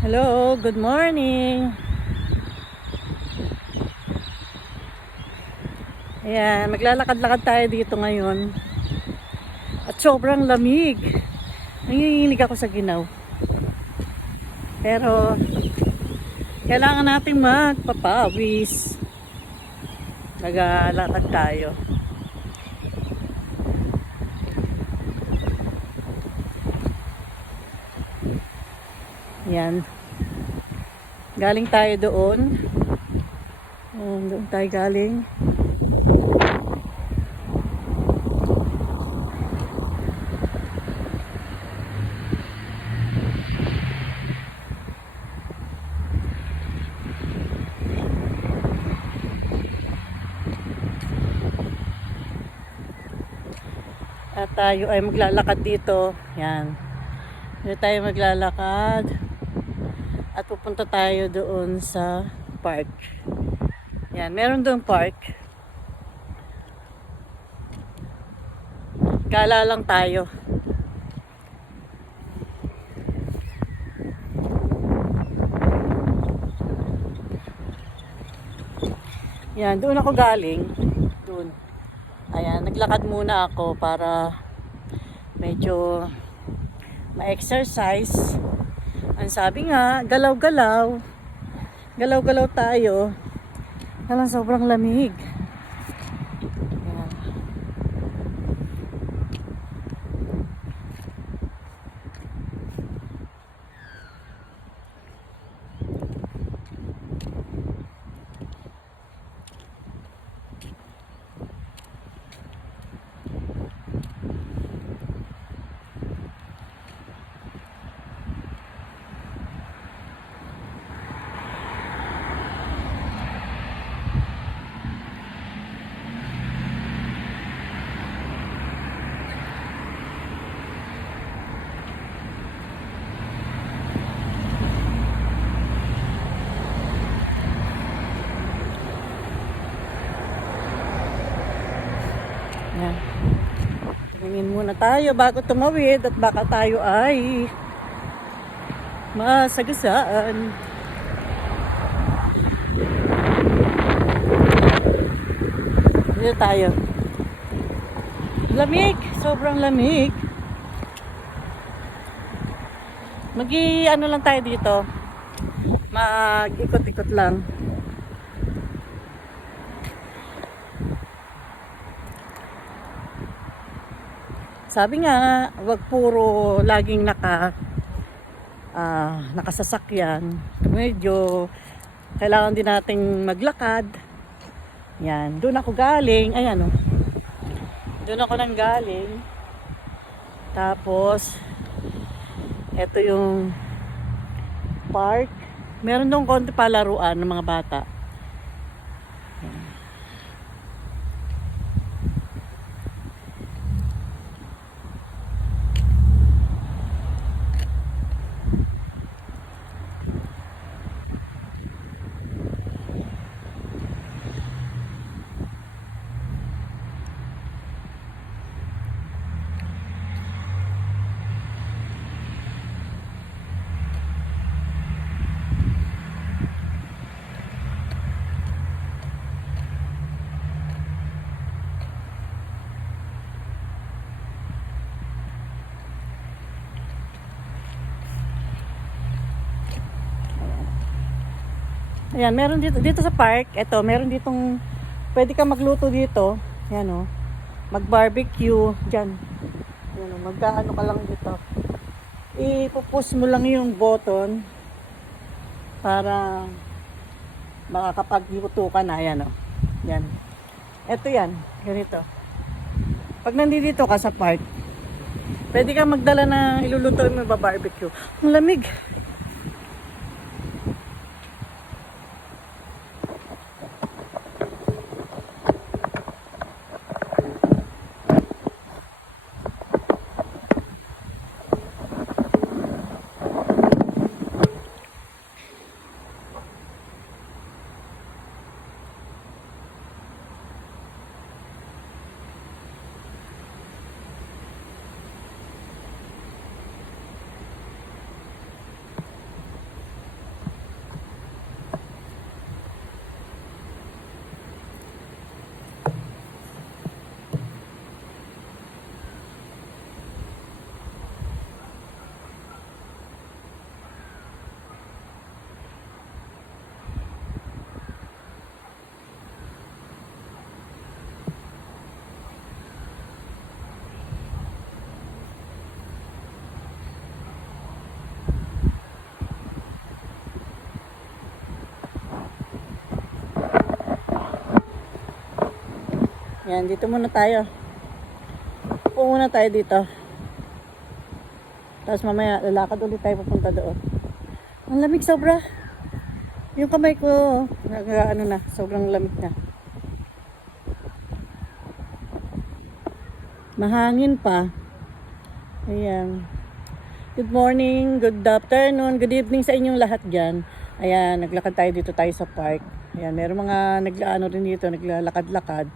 Hello, good morning. Ayan, maglalakad-lakad tayo dito ngayon. At sobrang lamig. Nanginginig ako sa ginaw. Pero, kailangan nating magpapawis. Naglalakad tayo. Ayan. Galing tayo doon. Doon tayo galing. At tayo ay maglalakad dito. Yan. Dito tayo maglalakad. At pupunta tayo doon sa park. Yan. Meron doon park. Gala lang tayo. Yan. Doon ako galing. Doon. Ayan, naglakad muna ako para medyo ma-exercise. Ang sabi nga, galaw-galaw. Galaw-galaw tayo. Kaya sobrang lamig. Ayan. Ayan. Tingin muna tayo bago tumawid at baka tayo ay masagasaan. Dito tayo. Lamig, sobrang lamig. Ano lang tayo dito. Mag-ikot-ikot lang. Sabi nga, wag puro laging nakasasakyan. Medyo kailangan din nating maglakad. Yan, doon ako galing. Ayan oh. Doon ako nang galing. Tapos ito yung park. Meron doon konti palaruan ng mga bata. Ayan, meron dito sa park. Ito, meron ditong pwede ka magluto dito. Ayan oh. Mag-barbecue diyan. Ayan oh, magkaano ka lang dito. Ipo-push mo lang yung button para makakapagluto ka na. Ayan oh. Yan. Ito yan, ganito. Pag nandito ka sa park, pwede ka magdala ng iluluto mo ba-barbecue. Ang lamig. Yan, dito muna tayo. Upo muna tayo dito. Tapos mamaya lalakad ulit tayo papunta doon. Ang lamig sobra. Yung kamay ko, ano na, sobrang lamig na. Mahangin pa. Ayan. Good morning, good afternoon, good evening sa inyong lahat dyan. Ayan, naglakad tayo dito tayo sa park. Ayan, meron mga naglaano rin dito, naglalakad-lakad.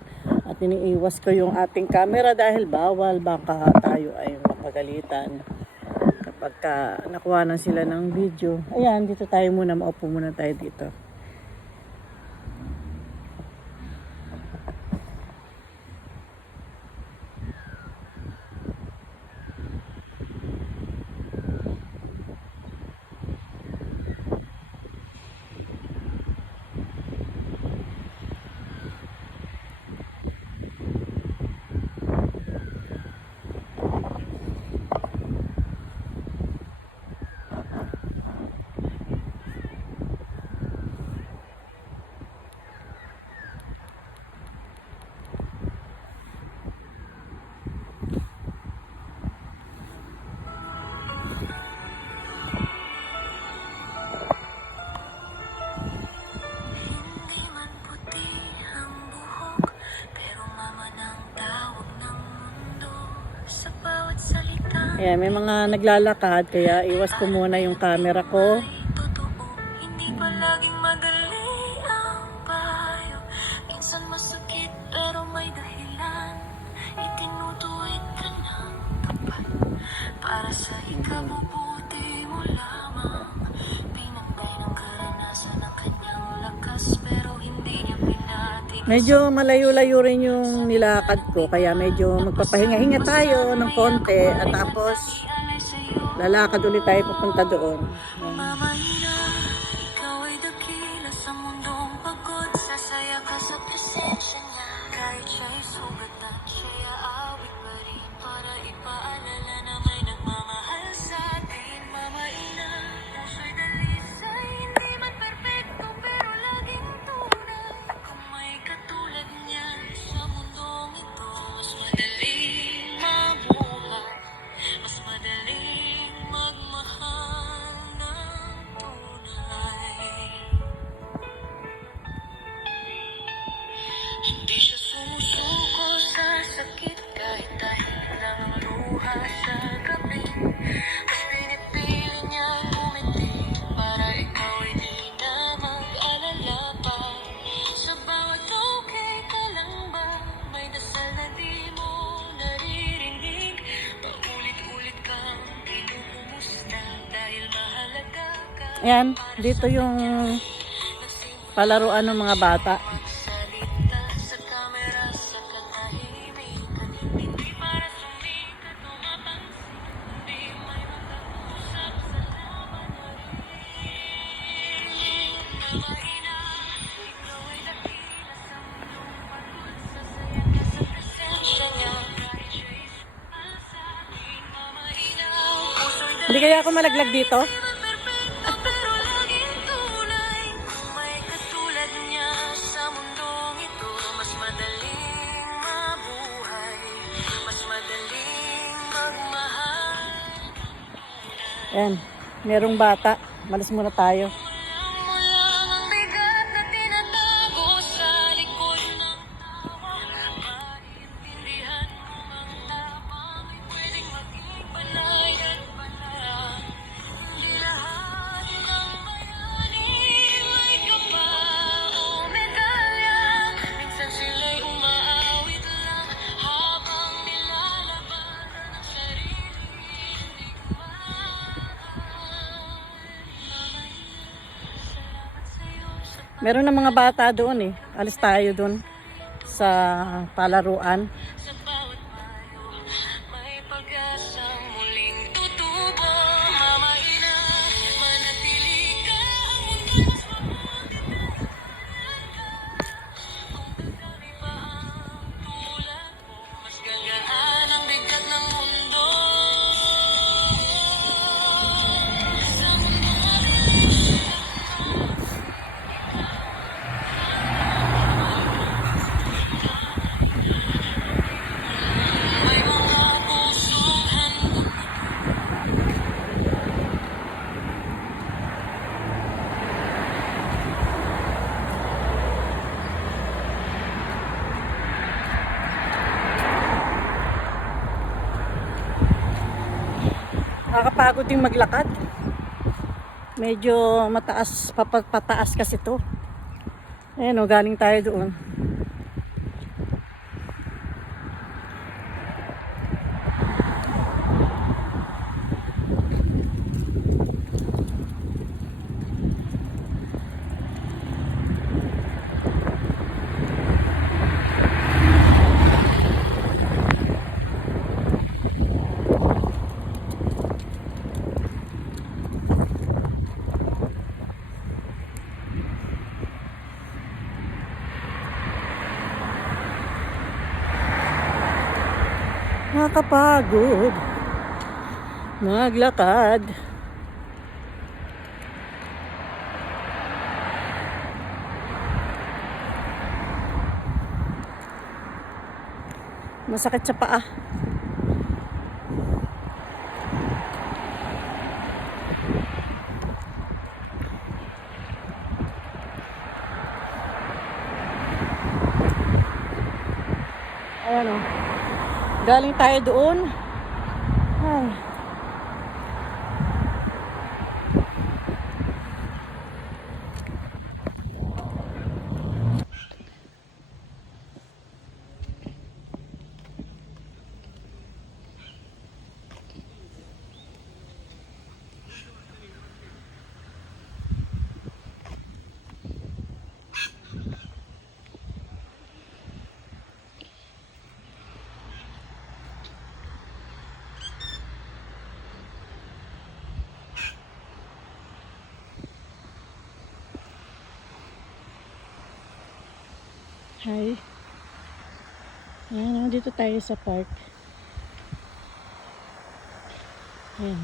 At iniiwas ko yung ating camera dahil bawal baka tayo ay mapagalitan. Kapag nakuha sila ng video. Ayan, dito tayo muna, maupo muna tayo dito. Ayan, may mga naglalakad kaya iwas ko muna yung camera ko. Hindi palaging madali ang payo. Minsan masakit pero may dahilan. Itinutuwid ka ng tapat para sa ikabubuti mo lamang. Pinantay ng karanasan ng kanyang lakas pero hindi niya pinatigil. Medyo malayo-layo rin yung nilakad ko kaya medyo magpapahinga-hinga tayo ng konti at tapos lalakad ulit tayo papunta doon. Mamahina, ikaw ay dakila sa mundong pagod. Sasaya ka sa presensya niya. Kahit siya'y sugat at siya'y aawit pa rin para ipaalala na may nagmamahal sa atin. Mamahina, puso'y dalisay, hindi man perpekto pero laging tunay. Kung may katulad niya sa mundong ito, mas madaling mabuhay, mas madaling magmahal ng tunay. Hindi siya sumusuko sa sakit kahit dahil lang ang luha sa gabi. Mas pinipili niya ngumiti para ikaw ay di na mag-alala pa. Sa bawat okay ka lang ba, may dasal na di mo naririnig. Paulit-ulit kang pinupumusta dahil mahalaga ka. Ayan, dito yung palaruan ng mga bata. Salita sa kamera sa katahimikan. Hindi para sumikat o mapansin, kundi may mag-uusap sa laban na rin. Mamahina, ikaw ay dakila sa mundong pagod. Sasaya ka sa presensya niya. Kahit siya'y sukal sa atin. Mamahina, puso'y Hindi kaya ako malaglag dito? perpekto pero laging tunay. Kung may katulad niya sa mundong ito, mas madaling mabuhay, mas madaling magmahal. Ayan, merong bata. Malis muna tayo. Alam mo lang ang bigat na tinatago sa likod ng tawa. Maintindihan mo ang tapang ay pwedeng maging panay at panay. Hindi lahat ng bayani may kapa o medalya. Minsan sila'y umaawit lang habang nilalabanan ang sarili. Hindi gumaan. Salamat sa'yo sa Meron na mga bata doon eh. Alis tayo doon sa palaruan. sa bawat payo. May pag-asang muling tutubo. Mamahina, manatili ka. Ang mundo'y mas mabuti dahil ka. Kung dadami pa ang tulad mo, mas gagaan ang bigat ng mundo. Sa mundong mabilis, Nakakapagod din maglakad. Medyo mataas, pataas kasi to. Ayan o, galing tayo doon. Nakakapagod maglakad. Masakit sa paa. Ayan o. Galing tayo doon. Ay. Hi. Ayan, dito tayo sa park. Ayan.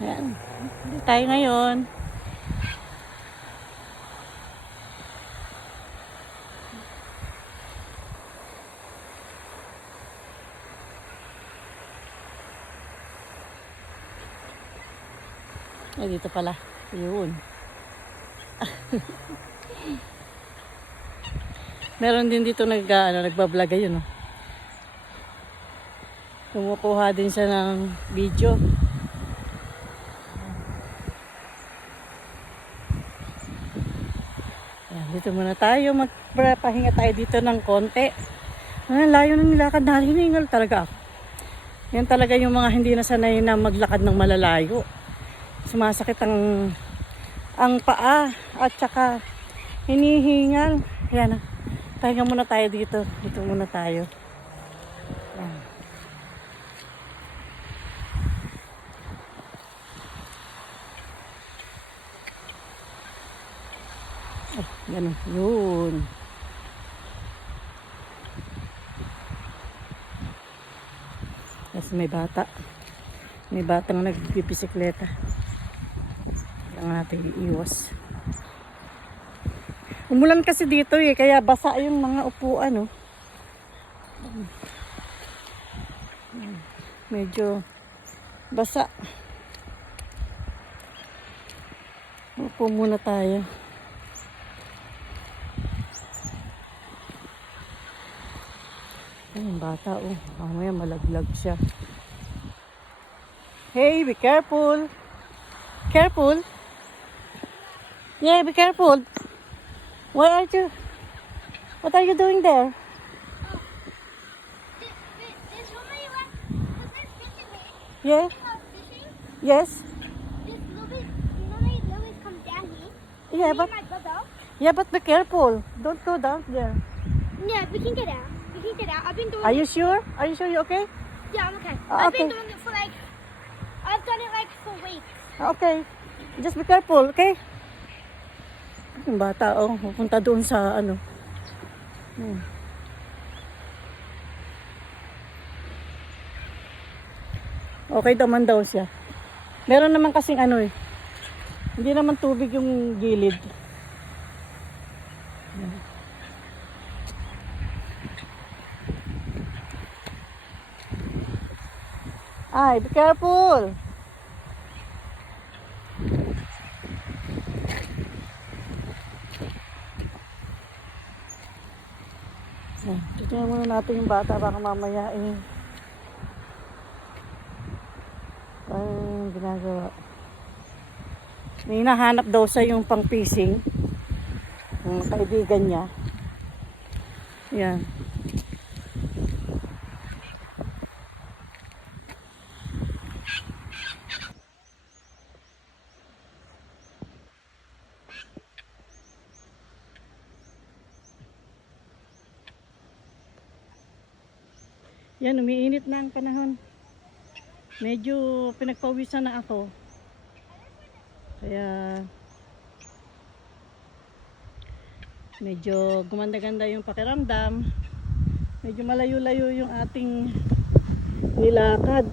Ayan. Dito tayo ngayon. Ay, dito pala. Yun. Meron din dito nagbablog ayun, no? Kumukuha din siya ng video. Ayan, dito muna tayo. Magpahinga tayo dito ng konti. Ayan, layo ng nilakad na. Hiningal talaga ako. Yan talaga yung mga hindi nasanay na maglakad ng malalayo. Sumasakit ang paa at saka hinihingal. Ayan na. Pahinga muna tayo dito. Dito muna tayo. Ayan. Ay, ganun. Yun. Kasi may bata. May batang nagbibisikleta. Ang natin iiwas. Umulan kasi dito eh, kaya basa yung mga upuan, oh. Medyo basa. Upo muna tayo. Ay, yung bata, oh. Mamaya malaglag siya. Hey, be careful. Careful. Yeah, be careful. Why aren't you? What are you doing there? Did somebody like, was there fish in here? Yeah. Fishing? Yes. Did Louis come down here? Yeah, Me but and my brother? be careful. Don't go down there. Yeah, we can get out. We can get out. I've been doing Are you sure? Are you sure you're okay? Yeah, I'm okay. Ah, I've been okay. doing it for like, I've done it like for weeks. Okay. Just be careful, okay? Yung bata, oh, pupunta doon sa ano. Okay naman daw siya. Meron naman kasing ano eh. Hindi naman tubig yung gilid. Ay, be careful! Tignan muna natin yung bata baka mamaya ang ginagawa. May hinahanap daw sa yung pang fishing yung kaibigan niya. Yan. Yan, umiinit na ang panahon. Medyo pinagpawisan na ako. Kaya medyo gumanda-ganda yung pakiramdam. Medyo malayo-layo yung ating nilakad.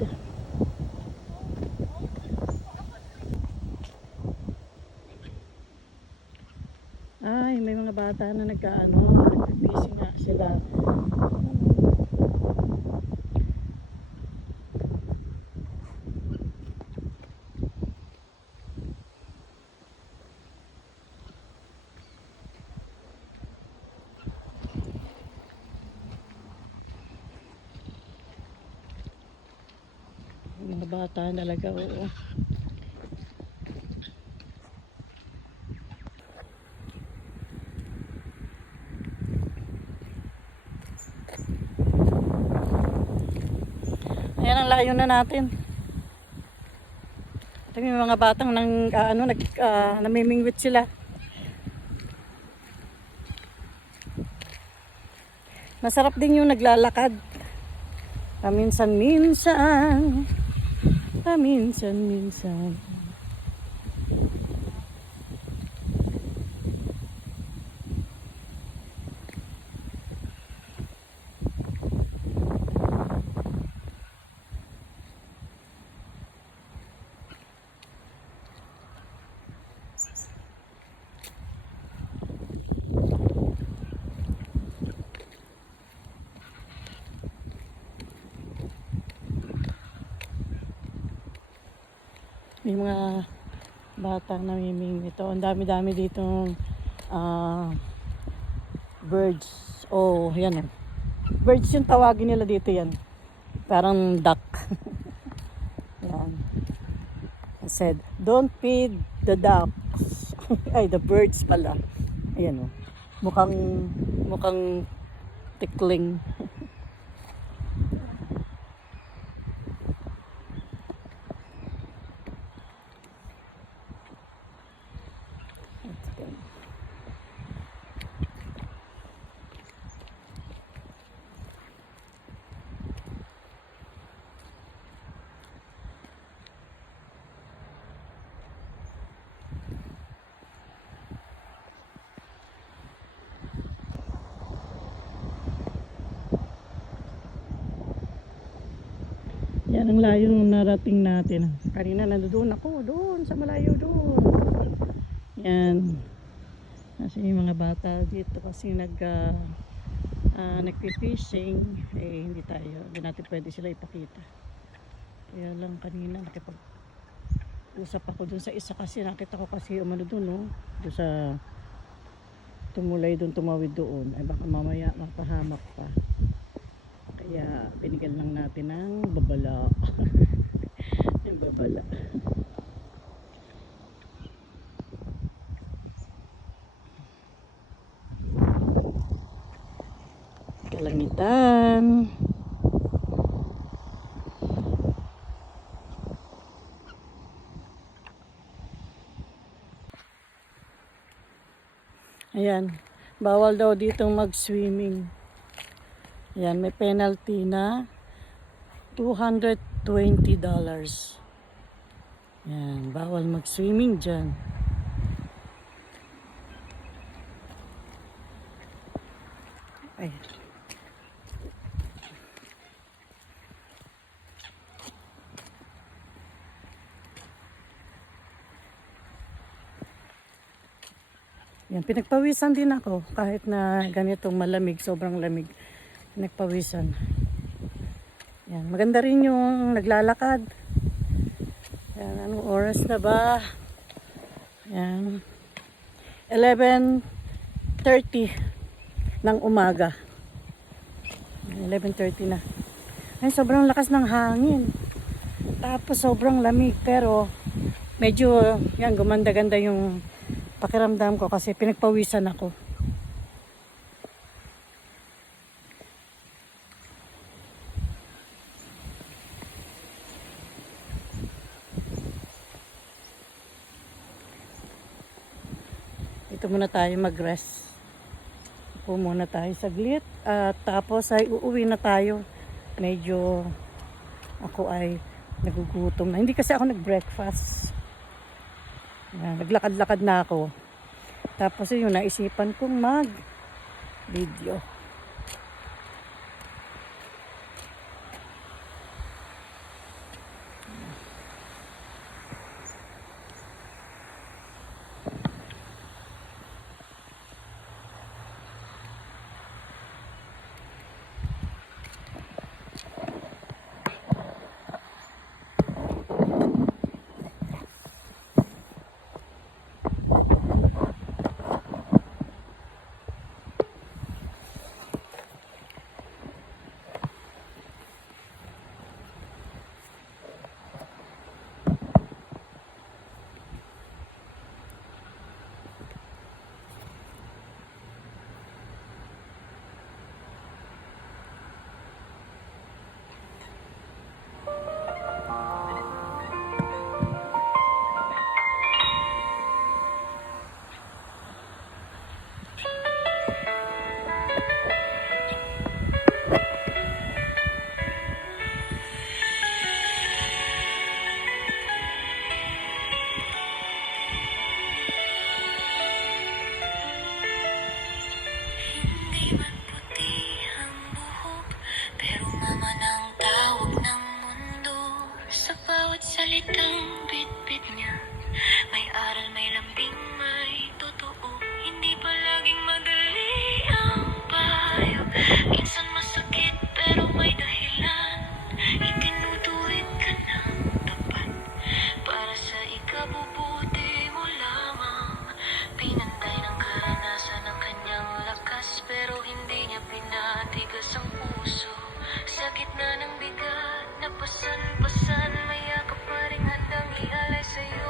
Ay, may mga bata na nagka-busy nga sila. Mga bata talaga, oo. Ayan ang layo na natin. Ito yung mga batang namimingwit sila. Masarap din yung naglalakad. Paminsan-minsan. Paminsan-minsan. May mga batang namimingwit. Ito, ang dami-dami ditong birds. Oh, yan. Birds yung tawagin nila dito yan. Parang duck. Yan. I said, don't feed the ducks. Ay, the birds pala. Ayan, oh. Mukhang tickling. Yan ang layo nung narating natin. Kanina nandoon ako, doon sa malayo doon. Yan. Kasi yung mga bata dito kasi nagpi-fishing, hindi natin pwede sila ipakita. Kaya lang kanina nakipag-usap ako doon sa isa kasi nakita ko kasi umano doon, no? Doon sa tumawid doon. Ay baka mamaya mapahamak pa. Kaya binigyan lang natin ng babala. Yung babala. Kalangitan. Ayan. Bawal daw ditong mag-swimming. Ayan, may penalty na $220. Ayan, bawal mag-swimming dyan. Ay. Yan, pinagpawisan din ako kahit na ganitong malamig, sobrang lamig. Pinagpawisan. Yan, maganda rin yung naglalakad. Yan, anong oras na ba? Yan. 11:30 ng umaga. 11:30 na. Ay, sobrang lakas ng hangin. Tapos sobrang lamig, pero medyo yan, gumanda-ganda yung pakiramdam ko kasi pinagpawisan ako. Ito muna tayo mag-rest. Upo muna tayo saglit at tapos ay uuwi na tayo. Medyo ako ay nagugutom na. Hindi kasi ako nag-breakfast. Yan, naglakad-lakad na ako. Tapos yun, naisipan kong mag-video. Hindi man puti ang buhok, pero mama ng tawag ng mundo. Sa bawat salitang bit-bit niya, may aral, may lambing, may totoo. Hindi palaging madali ang payo. Minsan masakit pero may dahilan. Itinutuwid ka ng tapat para sa ikabubuti mo lamang. Pinantay ng karanasan ng kanyang lakas, pero hindi niya pinatigas ang puso. Sa gitna ng bigat na pasan-pasan, may yakap pa rin handang ialay sa'yo.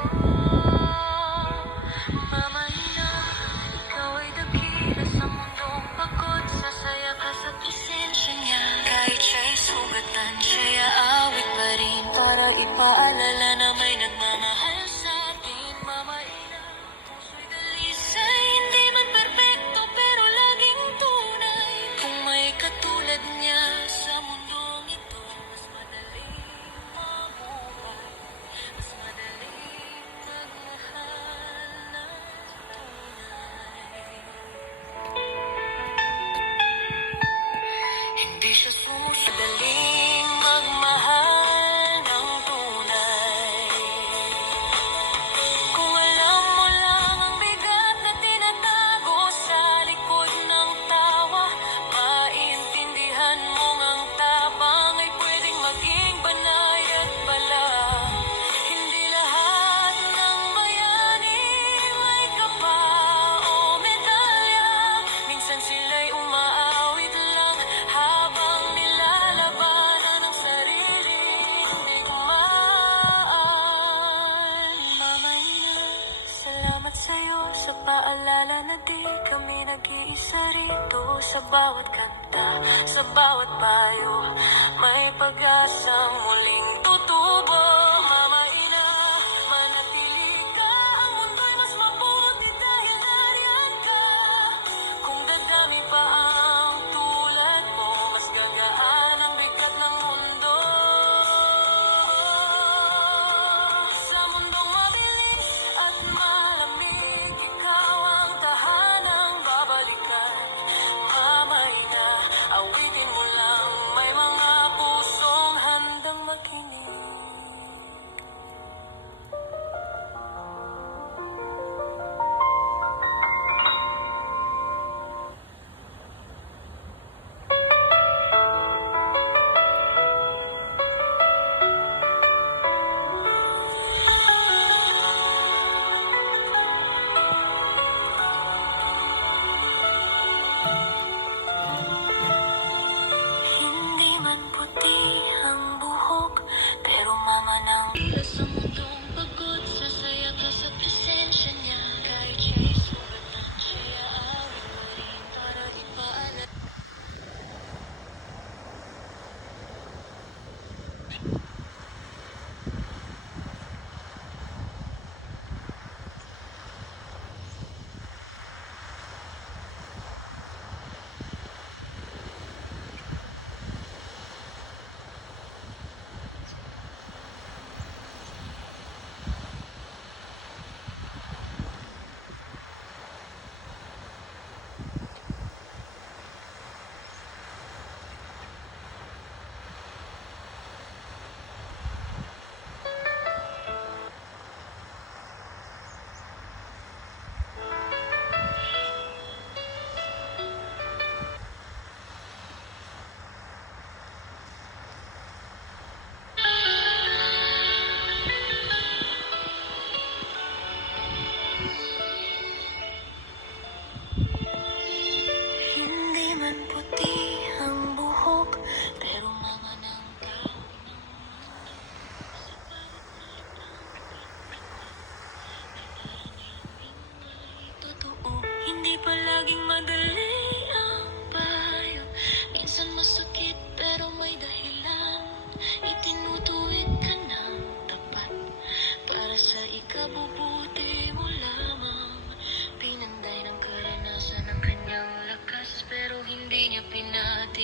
Mama Ina, ikaw ay dakila sa mundong pagod. Sasaya ka sa presensya niya. Kahit siya'y sugatan, siya'y aawit pa rin para ipaalala na may nagmamahal sa atin. Mama Ina, puso'y dalisay, hindi man perpekto pero laging tunay. Kung may katulad niya sa mundong ito, mas madaling mabuhay, mas madaling magmahal ng tunay. Hindi siya sumusudaling magmahal ng tunay. Kung alam mo lang ang bigat na tinatago sa likod ng tawa, maintindihan mong ang tapang ay pwedeng maging banay at bala. Hindi lahat ng bayani may kapa o medalya. Minsan sila'y umaawit lang habang nilalabanan ang sariling digmaan. Mama Ina, salamat sa'yo sa paalala na di kami nag-iisa rito. Sa bawat kanta, sa bawat payo, may pag-asang muling tutubo. Mama Ina, manatili ka, ang mundo'y mas mabuti dahil nariyan ka. Kung dadami pa ang tulad mo, mas gagaan ang bigat ng mundo. Sa mundong mabilis at malamig, ikaw ang tahanang babalikan. Mama Ina, awitin mo lang, may mga pusong handang makinig.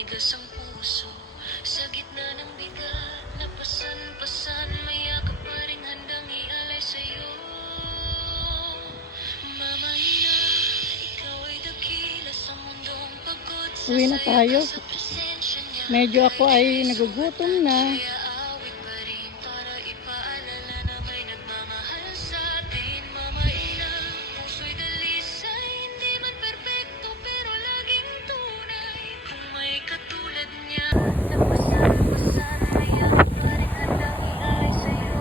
tumigas ang puso. Sa gitna ng bigat, napasan-pasan, may yakap pa rin handang ialay sa'yo. Mamahina, ikaw ay dakila sa mundong pagod. Uwi na tayo. Sasaya ka sa presensya niya. Medyo ako ay nagugutom na. Kaya awit pa rin para ipaalala na may nagmamahal sa atin. Mamaina, puso'y dalisay, hindi man perpekto pero laging tunay. Kung may katulad niya, napasan-pasan, may yakap pa rin handang ialay sa'yo.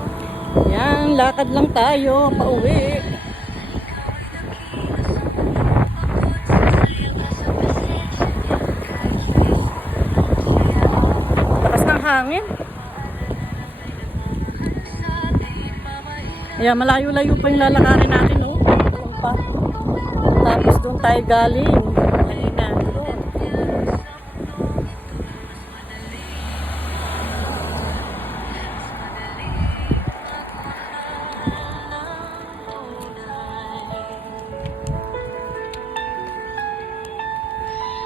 Yan, lakad lang tayo, pauwi. Lakas ng hangin. Ayan, malayo-layo pa yung lalakarin natin, no? Doon pa. Tapos doon tayo galing. Ayun na, doon.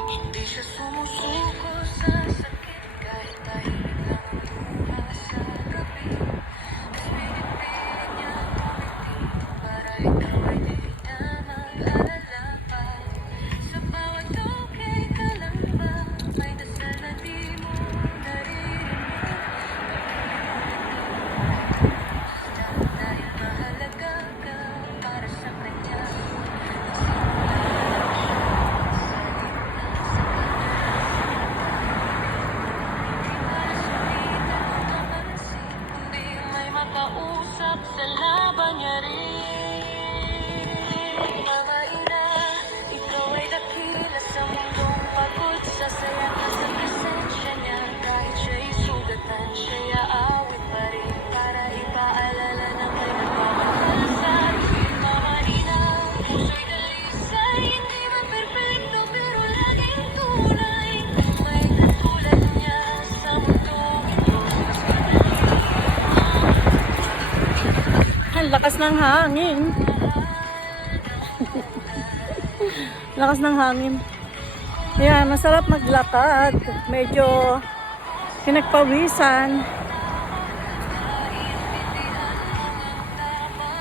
Hindi siya sumusuko sa sakit kahit tahimik lang ang luha sa gabi. Mas pinipilit niya tumitig para ikaw ay di na mag-alala pa. Sa bawat okay ka lang ba, may dasal na di mo naririnig. Dahil mahalaga ka para sa kanya. Kundi may makausap sa laban niya rin. Mamaina, ikaw ay dakila sa mundong pagod. Sasaya ka sa presensya niya. Kahit siya'y sugatan, siya'y aawit pa rin para ipaalala na may nagmamahal sa atin. Mamaina, puso'y dalisay, hindi man perpekto pero laging tunay. Kung may katulad niya sa mundong ito, mas Ang lakas ng hangin. Lakas ng hangin. Ayan, masarap maglakad. Medyo pinagpawisan.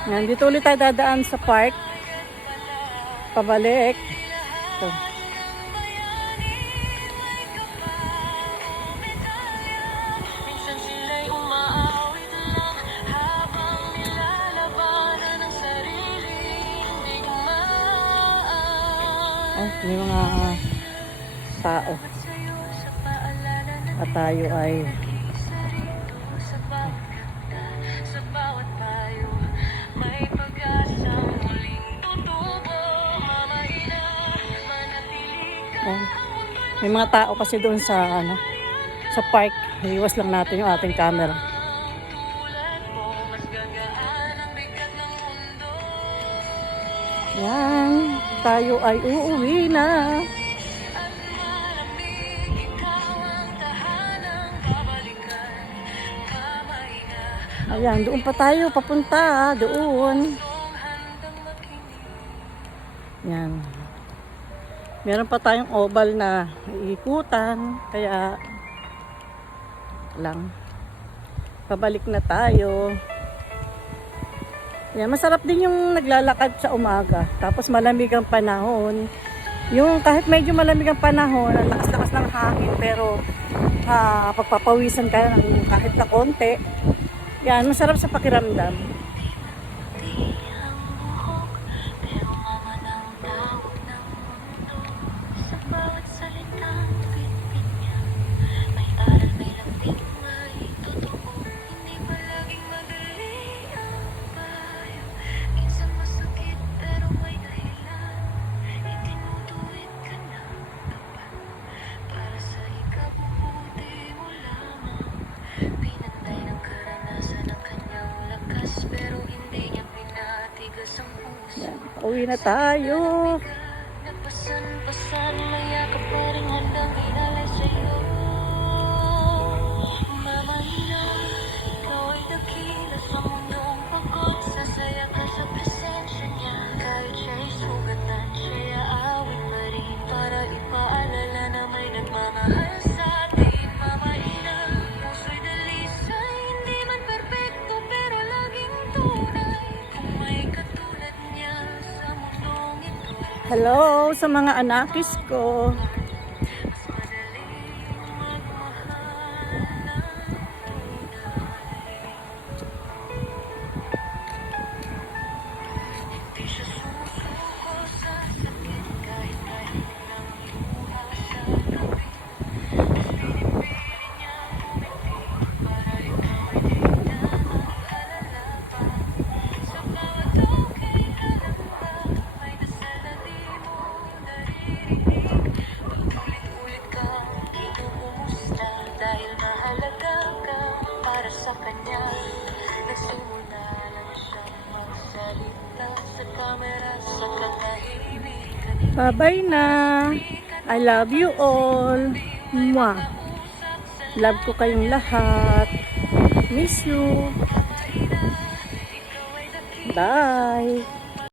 Ayan, dito ulit tayo dadaan sa park. Pabalik. Ito. minsan sila'y umaawit lang habang nilalabanan ang sarili. Hindi gumaan. Ay, may mga tao. Sa'yo sa paalala na At tayo ay sarili sa bawat kanta, sa bawat payo, may pag-asang muling tutubo. Mamaina, manatili ka. oh, may mga tao kasi doon sa sa park. Iwas lang natin yung ating camera. Tulad mo, mas gagaan ang bigat ng mundo. Yan, tayo ay uuwi na. At malamig, ikaw ang tahanang babalikan. Mamaina, Ayan, doon pa tayo papunta. Doon. kung handang makinig. Yan. Meron pa tayong oval na iikutan. Kaya lang. Pabalik na tayo. Yan, masarap din yung naglalakad sa umaga. Tapos malamig ang panahon. Yung kahit medyo malamig ang panahon, ang lakas-lakas ng hangin, pero pagpapawisan ka ng kahit na konti. Yan, masarap sa pakiramdam. Di ang buhok, pero mama ng tawag ng mundo. Sa bawat salitang bitbit niya, may aral, may lambing, may totoo. Hindi palaging madali ang payo. Minsan masakit, pero may dahilan. Itinutuwid ka ng tapat para sa ikabubuti mo lamang. Pinantay ng karanasan ang kanyang lakas, pero hindi niya pinatigas ang puso. Yan, pauwi na tayo. Napasan-pasan, may yakap pa rin handang ialay sa'yo. Mamahina, ikaw ay dakila sa mundong pagod. Sasaya ka sa presensya niya. Kahit siya'y sugatan, siya'y aawit pa rin para ipaalala na may nagmamahal Hello sa mga anakis ko. Di siya sumusuko sa sakit kahit ilang luha sa gabi. Mas pinipilit niya umiti para ikaw ay di na mag-alala pa. Sa bawat okay ka lang ba, may nasalabi mo naririnig. Paulit-ulit kang kinukumusta dahil mahalaga ka para sa kanya. Nagsimula lang siyang magsalita sa camera sa katahimikan. Bye-bye na. I love you all. Mwah. Love ko kayong lahat. Miss you. Bye.